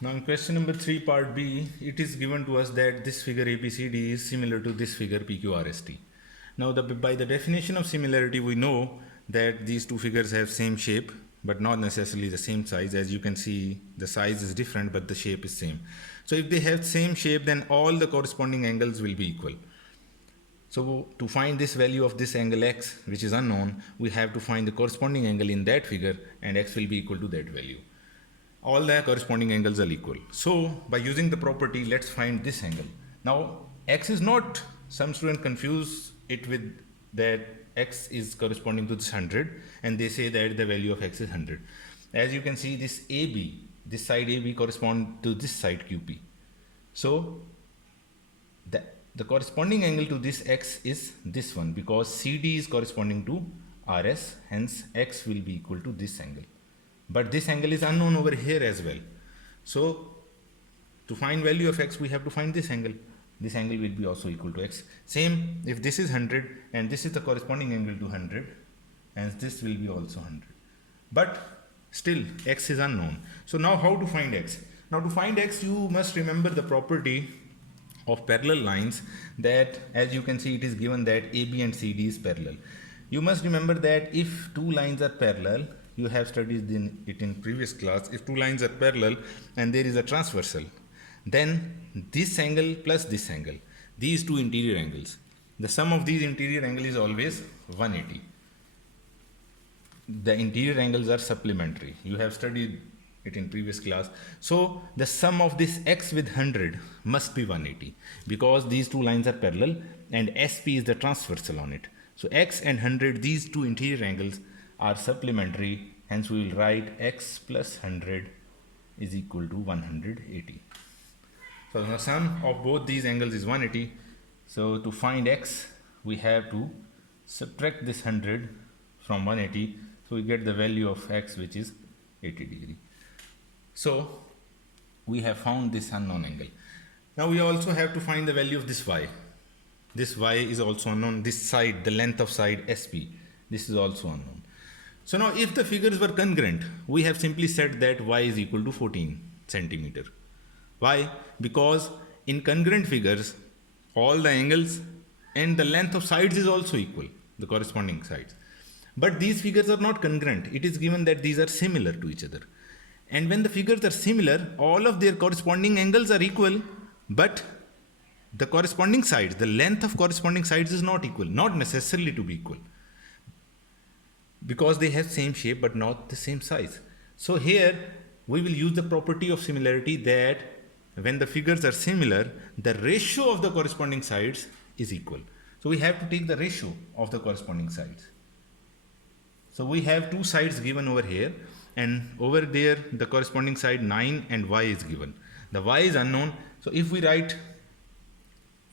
Now in question number 3 part B, it is given to us that this figure ABCD is similar to this figure PQRST. Now by the definition of similarity, we know that these two figures have same shape but not necessarily the same size. As you can see, the size is different but the shape is same. So if they have same shape, then all the corresponding angles will be equal. So to find this value of this angle x, which is unknown, we have to find the corresponding angle in that figure, and x will be equal to that value. All the corresponding angles are equal. So by using the property, let's find this angle. Now x is not, some students confuse it with that x is corresponding to this 100 and they say that the value of x is 100. As you can see, this AB, this side AB corresponds to this side QP. So the corresponding angle to this x is this one, because CD is corresponding to RS, hence x will be equal to this angle. But this angle is unknown over here as well. So to find value of x, we have to find this angle. This angle will be also equal to x. Same, if this is 100 and this is the corresponding angle to 100, hence this will be also 100. But still x is unknown. So now how to find x? Now to find x, you must remember the property of parallel lines, that as you can see, it is given that AB and CD is parallel. You must remember that if two lines are parallel, you have studied it in previous class, if two lines are parallel and there is a transversal, then this angle plus this angle, these two interior angles, the sum of these interior angles is always 180. The interior angles are supplementary. You have studied it in previous class. So the sum of this x with 100 must be 180, because these two lines are parallel and SP is the transversal on it. So x and 100, these two interior angles are supplementary, hence we will write x plus 100 is equal to 180. So the sum of both these angles is 180. So to find x, we have to subtract this 100 from 180. So we get the value of x, which is 80 degree. So we have found this unknown angle. Now we also have to find the value of this y. This y is also unknown. This side, the length of side SP, this is also unknown. So now if the figures were congruent, we have simply said that y is equal to 14 centimeter. Why? Because in congruent figures, all the angles and the length of sides is also equal, the corresponding sides. But these figures are not congruent. It is given that these are similar to each other. And when the figures are similar, all of their corresponding angles are equal, but the corresponding sides, the length of corresponding sides is not equal, not necessarily to be equal, because they have same shape but not the same size. So here we will use the property of similarity, that when the figures are similar, the ratio of the corresponding sides is equal. So we have to take the ratio of the corresponding sides. So we have two sides given over here, and over there the corresponding side 9 and y is given. The y is unknown. So if we write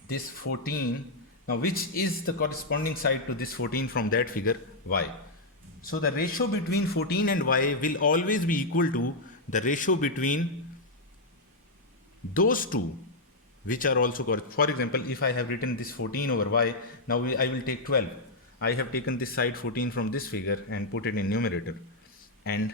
this 14, now which is the corresponding side to this 14 from that figure? Y. So the ratio between 14 and y will always be equal to the ratio between those two, which are also correct. For example, if I have written this 14 over y, now I will take 12. I have taken this side 14 from this figure and put it in numerator, and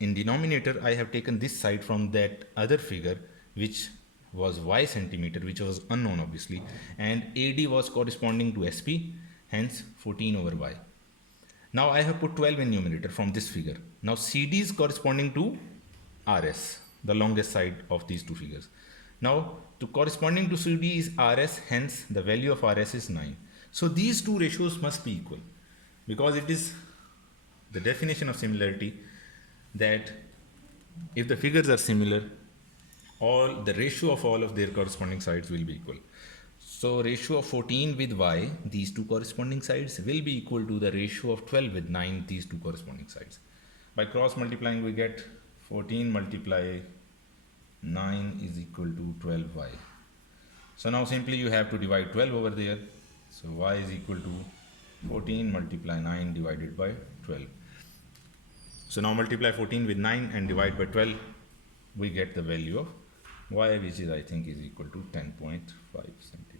in denominator I have taken this side from that other figure, which was y centimeter, which was unknown obviously, and AD was corresponding to SP, hence 14 over y. Now I have put 12 in numerator from this figure. Now CD is corresponding to RS, the longest side of these two figures. Now to corresponding to CD is RS, hence the value of RS is 9. So these two ratios must be equal, because it is the definition of similarity that if the figures are similar, the ratio of all of their corresponding sides will be equal. So ratio of 14 with y, these two corresponding sides, will be equal to the ratio of 12 with 9, these two corresponding sides. By cross multiplying, we get 14 multiply 9 is equal to 12y. So now simply you have to divide 12 over there. So y is equal to 14 multiply 9 divided by 12. So now multiply 14 with 9 and divide by 12, we get the value of y, which is, I think, is equal to 10.5 centimeters.